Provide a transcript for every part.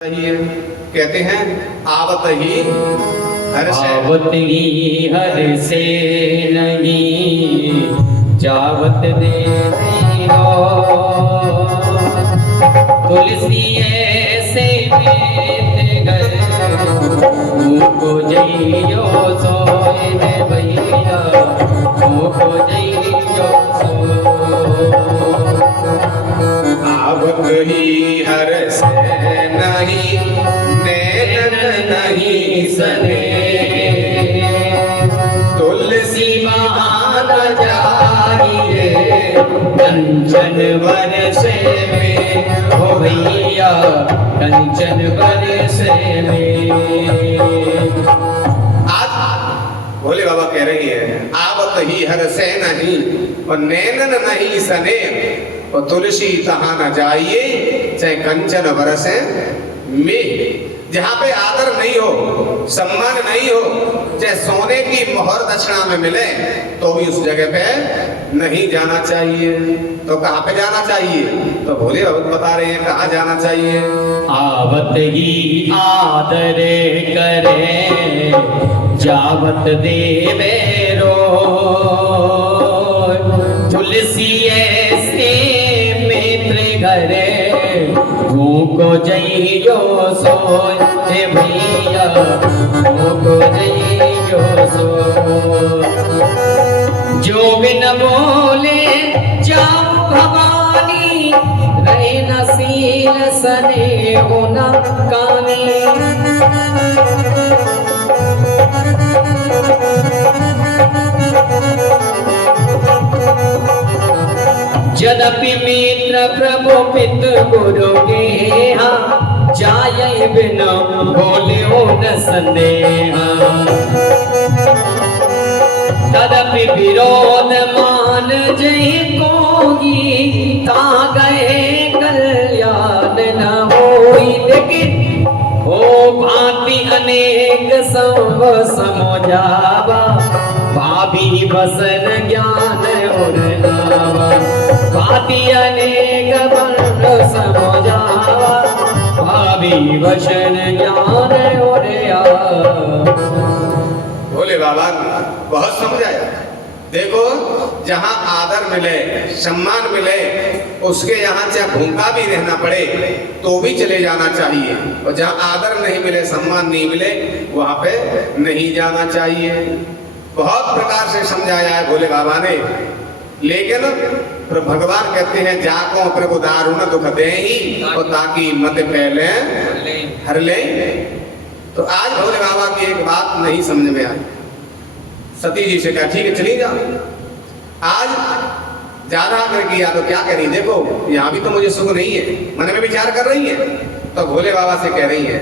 कहते हैं आवत ही हर से नहीं जावत दे तुलसी ऐसे घर को जइयो सोए दे भैया को जइयो आवत ही हर से नहीं नैन नहीं सने तुलसी मान जाइए कंचन बरसे में हो भैया कंचन बरसे में। आज भोले बाबा कह रही है आवत ही हर से नहीं और नैनन नहीं सने और तुलसी तहां न जाइए चाहे कंचन बरसे में। जहाँ पे आदर नहीं हो सम्मान नहीं हो चाहे सोने की मोहर दक्षिणा में मिले तो भी उस जगह पे नहीं जाना चाहिए। तो कहाँ पे जाना चाहिए? तो भोले बाबा बता रहे हैं कहाँ जाना चाहिए। आवत ही आदर करे जावत देवे रो तुलसी ऐसे मित्र घरे को जइयो सोए भैया को जइयो सो जो बिन बोले जाओ भवानी रहे नसील सने होना कानी। यद्यपि मित्र प्रभु पित गुरु गेहा जाय बिन बोले न संदेहा तदपि विरोध मान जय कोई ता गए कल्याण न होई। लेकिन हो भांति अनेक सब समझावा भाभी बसन ज्ञान और नावा भांति अनेक वर्ण समझावा भाभी बसन ज्ञान और भोले बाबा बहुत समझाया। देखो जहाँ आदर मिले सम्मान मिले उसके यहाँ चाहे भूखा भी रहना पड़े तो भी चले जाना चाहिए और जहाँ आदर नहीं मिले सम्मान नहीं मिले वहाँ पे नहीं जाना चाहिए। बहुत प्रकार से समझाया है भोले बाबा ने। लेकिन भगवान कहते हैं जाको प्रभु दारुण दुख दे ही और ताकि मत पहले हर ले। तो आज भोले बाबा की एक बात नहीं समझ में आई। सती जी से कहा ठीक है चली जाओ। आज ज्यादा आग्रह किया तो क्या कह रही देखो यहाँ भी तो मुझे सुख नहीं है मन में विचार कर रही है। तो भोले बाबा से कह रही है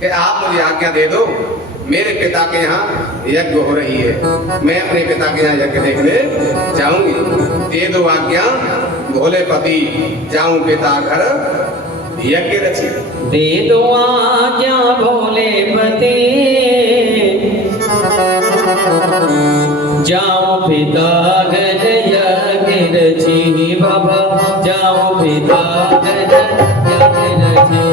कि आप मुझे आज्ञा दे दो मेरे पिता के यहाँ यज्ञ हो रही है मैं अपने पिता के यहाँ यज्ञ देखने जाऊंगी। दे दो आज्ञा भोले पति जाऊं पिता घर यज्ञ रची। दे दो आज्ञा भोले पति जाओ पिता घर यज्ञ रची बाबा जाओ पिता घर यज्ञ रची।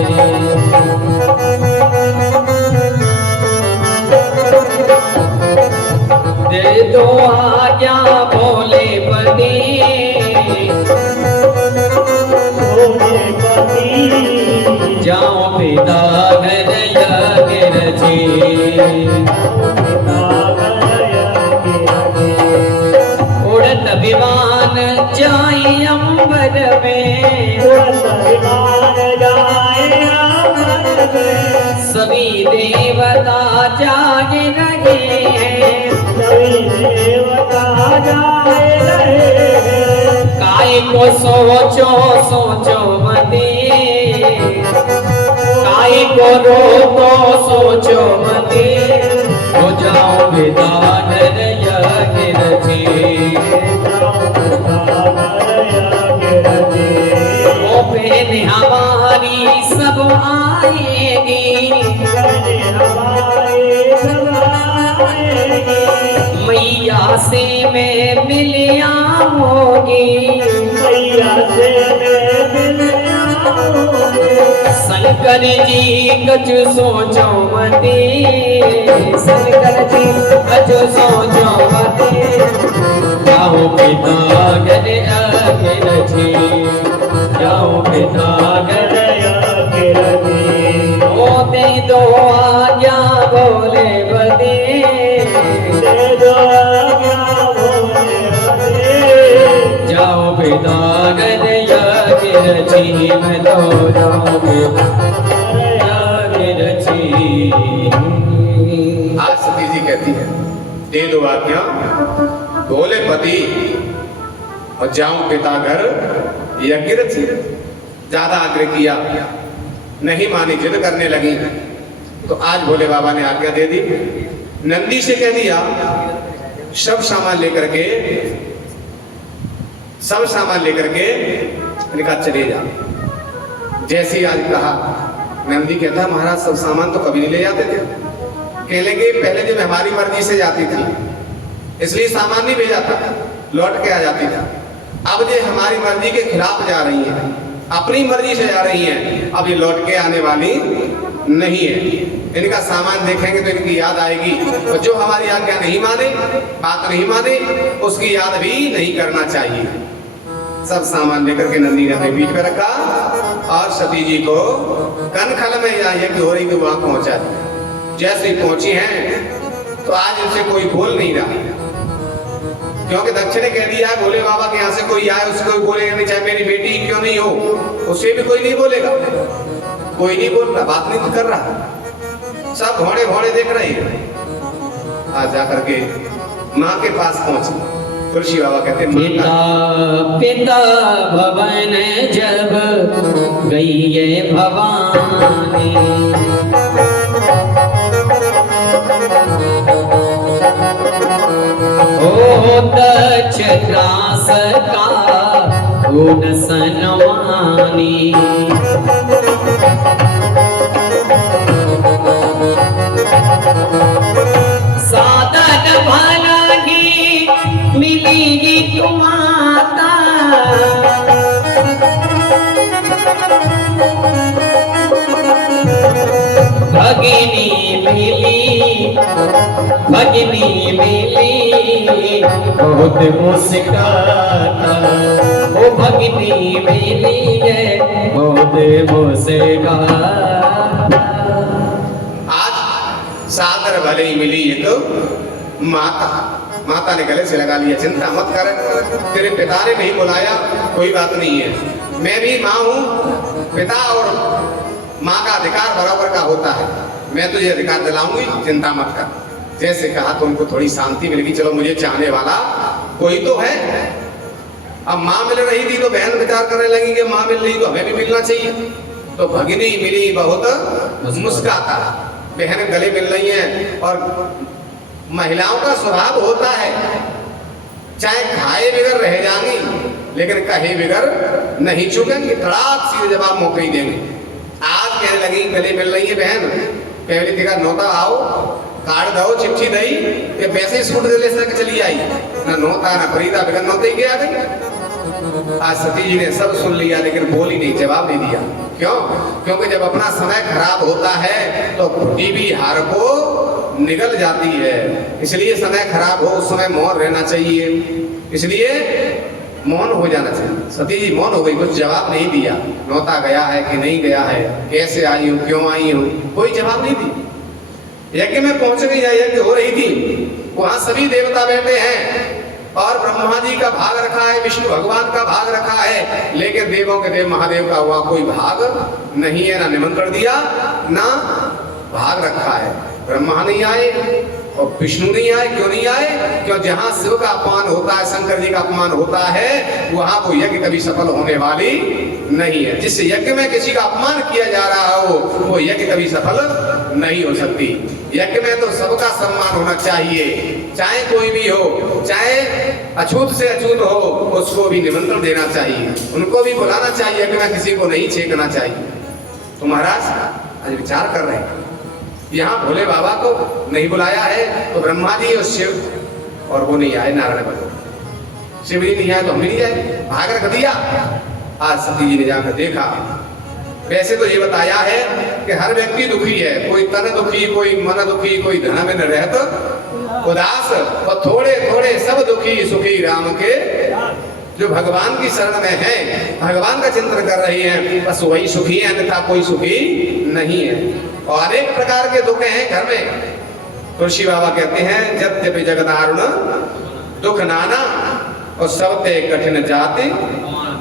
दे दो आज्ञा भोले पति जाओ पिता घर यज्ञ रची। उड़त विमान जाए अंबर में सभी देवता जागे रहे हैं काय को सोचो सोचो मते काय को रोको सोचो मते हो जाओ विधान यज्ञ रची। ओ बहन हमारी सब आएगी मैया से मैं मिल आऊंगी मैया से मैं मिल शंकर जी कछु सोचो मते, शंकर जी कछु सोचो मते, जाओ पिता घर आके रखे, जाओ पिता घर आके रखे। ओ दे दो आज्ञा भोले बदे, दे दो आज्ञा भोले बदे, जाओ पिता घर आके रची, मैं तो जाओ पिता घर आके रची। आज सती जी कहती है दे दो आज्ञा भोले पति और जाऊं पिता घर यज्ञ रची। ज्यादा आग्रह किया, नहीं मानी, जिद करने लगी, तो आज भोले बाबा ने आज्ञा दे दी। नंदी से कह दिया सब सामान लेकर के, सब सामान लेकर के निकाल चले जा। जैसे ही आज कहा, नंदी कहता महाराज सब सामान तो कभी नहीं ले जाते थे। कह लेंगे पहले जब हमारी मर्जी से जाती थी इसलिए सामान नहीं भेजा था, लौट के आ जाती था। अब ये हमारी मर्जी के खिलाफ जा रही है, अपनी मर्जी से जा रही हैं, अब ये लौट के आने वाली नहीं है। इनका सामान देखेंगे तो इनकी याद आएगी, तो जो हमारी आज्ञा नहीं माने, बात नहीं माने, उसकी याद भी नहीं करना चाहिए। सब सामान लेकर के नंदी ने अपने पीठ पे रखा और सती जी को कनखल में यज्ञ हो रही थी वहां पहुंचा दिया। जैसे पहुंची हैं तो आज इनसे कोई बोल नहीं रहा, क्योंकि दक्षिण ने कह दिया है भोले बाबा के यहाँ से कोई आए उसको बोलेगा नहीं, चाहे मेरी बेटी क्यों नहीं हो, उससे भी कोई नहीं बोलेगा। कोई नहीं बोल रहा, बात नहीं कर रहा, सब घोड़े घोड़े देख रहे हैं। आज जाकर के माँ के पास पहुंची, तुलसी बाबा कहते पिता पिता भवन जब गई ये भवानी, ओ दक्ष ग्रास का गुण सनवानी, साधन भला की मिलेगी तुम्हारा, भगिनी मिली, भगिनी मिली बहुत मुस्काता, ओ भगिनी मिली है बहुत मुस्काता। आज सादर भले ही मिली एक माता, माता ने गले से लगा लिया, चिंता मत कर, तेरे पिता ने नहीं बुलाया कोई बात नहीं है, मैं भी माँ हूँ, पिता और माँ का अधिकार बराबर का होता है, मैं तुझे अधिकार दिलाऊंगी, चिंता मत कर। जैसे कहा तो उनको थोड़ी शांति मिल गई, चलो मुझे चाहने वाला कोई तो है। अब माँ मिल रही थी तो बहन विचार करने लगी कि माँ मिल रही तो हमें भी मिलना चाहिए, तो भगिनी मिली बहुत मुस्काता, बहन गले मिल रही है। और महिलाओं का स्वभाव होता है चाहे खाए बगैर रह जाएंगी लेकिन कहे बगैर नहीं चुकेंगे, तड़ाक सीधे जवाब मौके ही देंगे। आज कहने लगी गले मिल रही है बहन, पहले देखा नौता आओ, कार्ड दो, चिट्ठी दई, ये पैसे सूट ले सके चली आई, ना नौता ना खरीदा, बगैर नौते ही गया गई। आज सती जी ने सब सुन लिया लेकिन बोली नहीं, जवाब नहीं दिया। क्यों? क्योंकि जब अपना समय खराब होता है तो फूटी भी हार को निगल जाती है, इसलिए समय खराब हो उस समय मौन रहना चाहिए, इसलिए मौन हो जाना चाहिए। सती जी मौन हो गई, कुछ जवाब नहीं दिया, नौता गया है कि नहीं गया है, कैसे आई हूँ, क्यों आई हूँ, कोई जवाब नहीं दी। यज्ञ में पहुंच गई, यज्ञ हो रही थी, वहां सभी देवता बैठे हैं और ब्रह्मा जी का भाग रखा है, विष्णु भगवान का भाग रखा है, लेकिन देवों के देव महादेव का वहां कोई भाग नहीं है, ना निमंत्रण दिया ना भाग रखा है। ब्रह्मा नहीं आए और विष्णु नहीं आए, क्यों नहीं आए? क्यों जहां शिव का अपमान होता है, शंकर जी का अपमान होता है, वहां वो यज्ञ कभी सफल होने वाली नहीं है। जिस यज्ञ में किसी का अपमान किया जा रहा हो वो यज्ञ कभी सफल नहीं हो सकती। यज्ञ में तो सबका सम्मान होना चाहिए, चाहे कोई भी हो, चाहे अछूत से अछूत हो, उसको भी निमंत्रण देना चाहिए, उनको भी बुलाना चाहिए, यज्ञ में किसी को नहीं छेकना चाहिए। तो महाराज आज विचार कर रहे हैं, यहाँ भोले बाबा को नहीं बुलाया है तो ब्रह्मा जी और शिव और वो नहीं आए, नारायण भगवान शिव जी नहीं आए तो हम भी नहीं आए, भाग रख दिया। आज सती जी ने जाकर देखा वैसे तो ये बताया है कि हर व्यक्ति दुखी है, कोई तन दुखी, कोई मन दुखी, कोई धन में न रहत उदास, और थोड़े थोड़े सब दुखी सुखी राम के। जो भगवान की शरण में है, भगवान का चिंतन कर रही हैं, बस वही सुखी है, अन्यथा कोई सुखी नहीं है। और अनेक प्रकार के दुख हैं घर में। तुलसी बाबा कहते हैं जब जगदारुण दुख नाना और सब ते कठिन जाते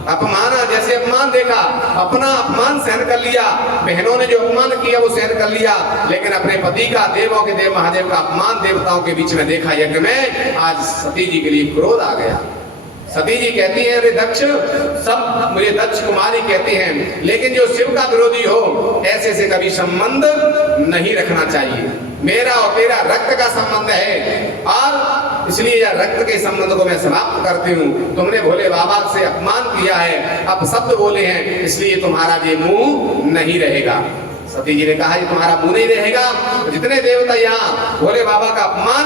अपमाना। जैसे अपमान देखा, अपना अपमान सहन कर लिया, बहनों ने जो अपमान किया वो सहन कर लिया, लेकिन अपने पति का, देवों के देव महादेव का अपमान देवताओं के बीच में देखा यज्ञ में। आज सती जी के लिए क्रोध आ गया। सती जी कहती है अरे दक्ष, सब मुझे दक्ष कुमारी कहते हैं, लेकिन जो शिव का विरोधी हो ऐसे से कभी संबंध नहीं रखना चाहिए। मेरा और तेरा रक्त का संबंध है, और इसलिए यह रक्त के संबंध को मैं समाप्त करती हूँ। तुमने भोले बाबा से अपमान किया है, अपशब्द बोले हैं, इसलिए तुम्हारा ये मुंह नहीं रहेगा। सती जी ने कहा ये तुम्हारा मुंह नहीं रहेगा। जितने देवता यहाँ भोले बाबा का अपमान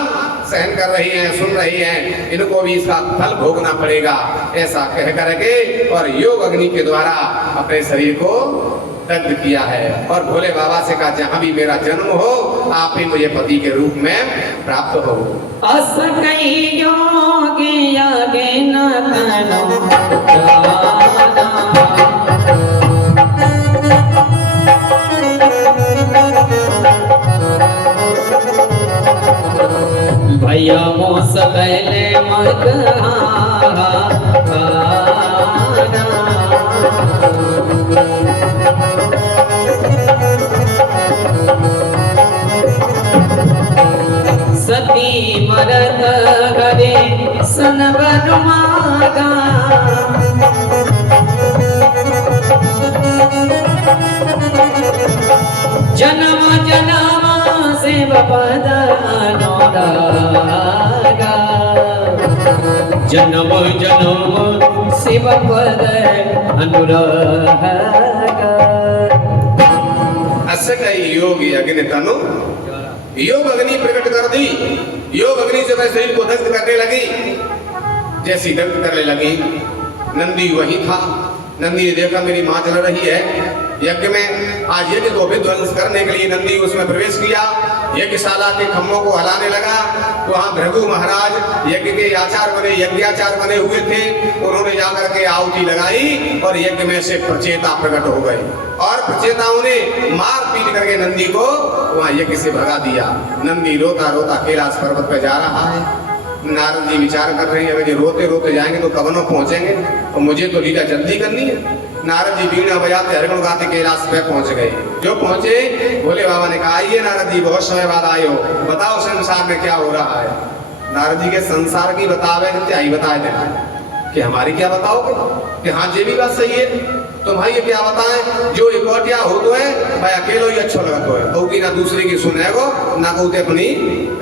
सहन कर रही हैं, सुन रही हैं, इनको भी इसका फल भोगना पड़ेगा, ऐसा कह करके और योग अग्नि के द्वारा अपने शरीर को दग्ध किया है। और भोले बाबा से कहा जहाँ भी मेरा जन्म हो आप ही मुझे पति के रूप में प्राप्त हो। अस कई योगी यागे न तनो भैया मोस पहले मत सती मरत घरे सन बनुमागा जन्म जन्म से बपद अनुरागा जन्म जन्म से बपद अनुरागा। अस्य कई योग अग्नि तनु, योग अग्नि प्रकट कर दी। योग अग्नि से वह शरीर को दग्ध करने लगी। जैसी दग्ध करने लगी, नंदी वही था। नंदी ने देखा मेरी मां चल रही है यज्ञ में। आज यज्ञ को विध्वंस करने के लिए नंदी उसमें प्रवेश किया, यज्ञशाला के खम्भों को हलाने लगा। वहां भृगु महाराज यज्ञ के आचार बने, यज्ञाचार बने हुए थे। उन्होंने जाकर के आहुति लगाई और यज्ञ में से प्रचेता प्रकट हो गई, और प्रचेताओं ने मार पीट करके नंदी को वहां यज्ञ से भगा दिया। नंदी रोता रोता कैलाश पर्वत पर जा रहा है। नारद जी विचार कर रहे हैं अगर ये रोते रोते जाएंगे तो कब न पहुंचेंगे, और मुझे तो लीला जल्दी करनी है। नारद जी बीना बजाते हरिगुण गाते कैलाश पे पहुंच गए। जो पहुंचे भोले बाबा ने कहा आइए नारद जी, बहुत समय बाद आए हो, बताओ संसार में क्या हो रहा है। नारद जी के संसार की बतावे क्या ही बताए देना कि हमारी क्या बताओगे, कि हाँ ये भी बात सही है। तो भाई ये क्या बताएं, जो इकट्ठा हो तो है भाई अकेलो ही अच्छा लगता है, तो ना दूसरे की सुनेगो ना कहते अपनी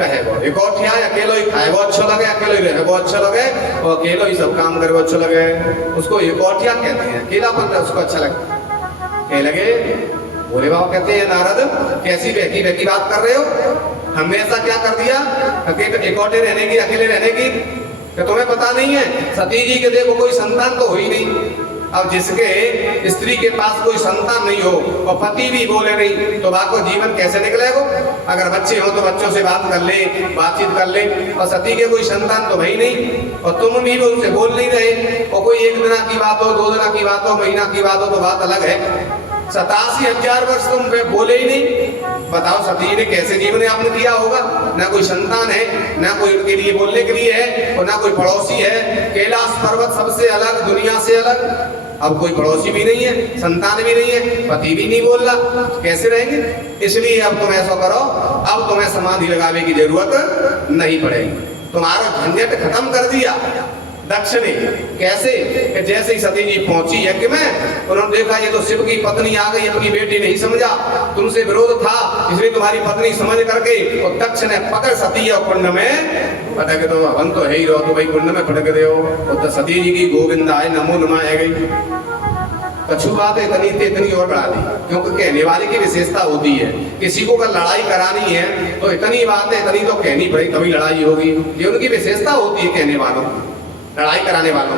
कहेगो। इकट्ठा अकेलो ही खाएगो अच्छा लगे, अकेलो ही रहेगो अच्छा लगे, और अकेलो ही सब काम करेगो अच्छा लगे, उसको इकट्ठा कहते हैं। अकेलापन उसको अच्छा लगता कह लगे। भोले बाबा कहते हैं नारद कैसी बेकी बेकी बात कर रहे हो, हमने ऐसा क्या कर दिया इकट्ठे रहने की, अकेले रहने की, कि तुम्हें पता नहीं है सती जी के देखो कोई संतान तो हो ही नहीं। अब जिसके स्त्री के पास कोई संतान नहीं हो और पति भी बोले नहीं तो बात को जीवन कैसे निकलेगा। अगर बच्चे हो तो बच्चों से बात कर ले, बातचीत कर ले, और सती के कोई संतान तो भाई नहीं, और तुम भी उनसे बोल नहीं रहे। और कोई एक दिन की बात हो, 2 दिन की बात हो, महीना की बात हो तो बात अलग है। 87,000 वर्ष तुम बोले ही नहीं। बताओ सती ने कैसे जीवन यापन किया होगा। ना कोई संतान है, ना कोई उनके लिए बोलने के लिए है, और ना कोई पड़ोसी है। कैलाश पर्वत सबसे अलग, दुनिया से अलग। अब कोई पड़ोसी भी नहीं है, संतान भी नहीं है, पति भी नहीं बोल रहा, कैसे रहेंगे। इसलिए अब तुम ऐसा करो, अब तुम्हें समाधि लगाने की जरूरत नहीं पड़ेगी। तुम्हारा झंझट खत्म कर दिया दक्ष ने। कैसे, जैसे ही सती जी पहुंची यज्ञ में, उन्होंने देखा ये तो शिव की पत्नी आ गई, अपनी बेटी नहीं समझा, तुमसे विरोध था इसलिए तुम्हारी पत्नी समझ करके, और दक्ष ने पकड़ सती और कुंड में पटक दो। हम तो है ही रहो तो भाई कुंड में पटक दे हो। तो सती जी की गोविंदा है नमो नमा आ गई। कछु बात है इतनी और बढ़ा दी, क्योंकि कहने वाले की विशेषता होती है। किसी को अगर लड़ाई करानी है तो इतनी बात है, इतनी तो कहनी पड़ेगी तभी लड़ाई होगी। ये उनकी विशेषता होती है कहने वालों, लड़ाई कराने वालों।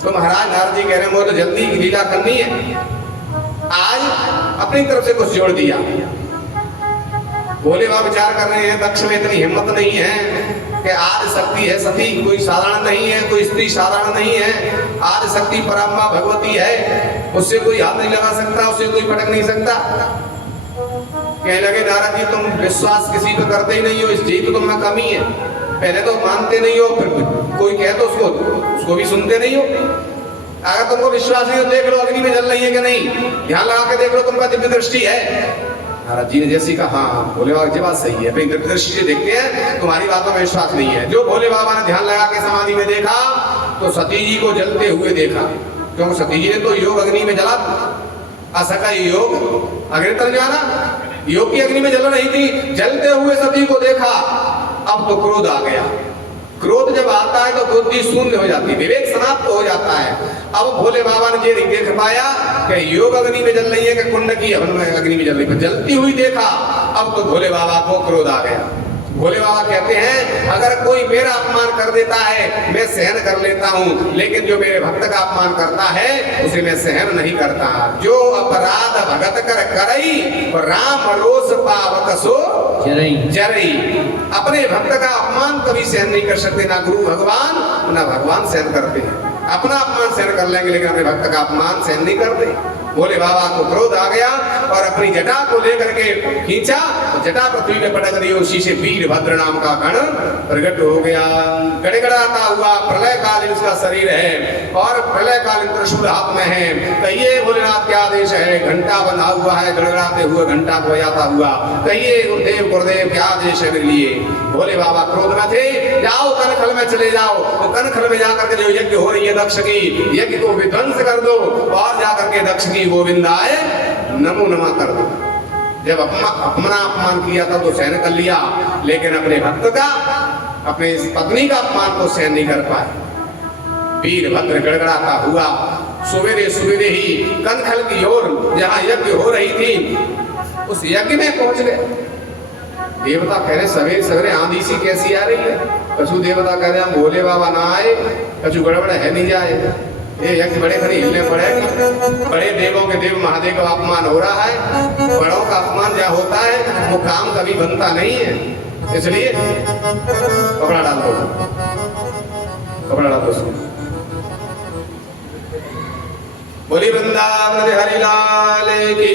तो महाराज नारद जी कह रहे हैं मुझे तो जल्दी लीला करनी है। आज अपनी तरफ से कुछ जोड़ दिया। भोले बाबा विचार कर रहे हैं दक्ष में इतनी हिम्मत नहीं है कि आदि शक्ति है, सती कोई साधारण नहीं है, कोई स्त्री साधारण नहीं है, आदि शक्ति परात्मा भगवती है, उससे कोई हाथ नहीं लगा सकता, उससे कोई पटक नहीं सकता। कहने लगे नारद जी तुम विश्वास किसी पे करते ही नहीं हो, इस जीव तुम में कमी है, पहले तो मानते नहीं हो, फिर कोई कहे तो उसको भी सुनते नहीं हो। अगर तुमको विश्वास नहीं हो देख लो अग्नि में जल रही है कि नहीं, ध्यान लगा के देख लो, तुमका दिव्य दृष्टि है। महाराज जी ने जैसी कहा हाँ भोले बाबा की बात सही है, दिव्य दृष्टि से देखते हैं, तुम्हारी बातों में विश्वास नहीं है। जो भोले बाबा ने ध्यान लगा के समाधि में देखा तो सती जी को जलते हुए देखा, क्योंकि सती जी ने तो योग अग्नि में जला, असका योग अग्नि तल जाना, योग की अग्नि में जल रही थी, जलते हुए सती को देखा। अब तो क्रोध आ गया, क्रोध जब आता है तो बुद्धि शून्य हो जाती है, विवेक समाप्त हो जाता है। अब भोले बाबा ने ये देख पाया कि योग अग्नि में जल रही है कि कुंड की हवन में अग्नि में जल रही है, जलती हुई देखा। अब तो भोले बाबा को क्रोध आ गया। भोले बाबा कहते हैं अगर कोई मेरा अपमान कर देता है मैं सहन कर लेता हूँ, लेकिन जो मेरे भक्त का अपमान करता है उसे मैं सहन नहीं करता। जो अपराध भगत कर करई राम रोष पावक सो जरई। अपने भक्त का अपमान कभी सहन नहीं कर सकते, ना गुरु भगवान ना भगवान सहन करते हैं। अपना अपमान सहन कर लेंगे लेकिन अपने भक्त का अपमान सहन नहीं करते। भोले बाबा को क्रोध आ गया और अपनी जटा को लेकर के खींचा, जटा पृथ्वी में पटक दी, उसी से वीरभद्र नाम का गण प्रकट हो गया। गड़गड़ाता हुआ प्रलय कालीन उसका शरीर है और प्रलय कालीन त्रिशूल हाथ में है। कहिए भोलेनाथ क्या आदेश है, घंटा बना हुआ है, गड़गड़ाते हुए घंटा बजाता हुआ, कहिए गुरुदेव गुरुदेव क्या आदेश है मेरे लिए। भोले बाबा क्रोध में थे, जाओ कनखल में चले जाओ, तो कनखल में जाकर के जो यज्ञ हो रही है दक्ष की, यज्ञ को विध्वंस कर दो और जाकर के दक्ष की गोविंदाय नमो नमः कर दो। जब अपना अपमान किया था तो सहन कर लिया, लेकिन अपने भक्त का, अपने पत्नी का अपमान को सहन नहीं कर पाए। वीरभद्र गड़गड़ाता हुआ सवेरे सवेरे ही कनखल की ओर जहां यज्ञ हो रही थी उस यज्ञ में पहुंच गए। देवता कह रहे सवेरे सवेरे आंधी सी कैसी आ रही है। कछु देवता कह रहे हम भोले बाबा ना आए, कछु गड़बड़ है नहीं जाए, ये यज्ञ बड़े खड़े हिलने पड़े। बड़े देवों के देव महादेव का अपमान हो रहा है, बड़ों का अपमान जहाँ होता है वो काम कभी बनता नहीं है, इसलिए कपड़ा डाल दो, कपड़ा डाल दो। बोली वृंदावन हरि लाल की।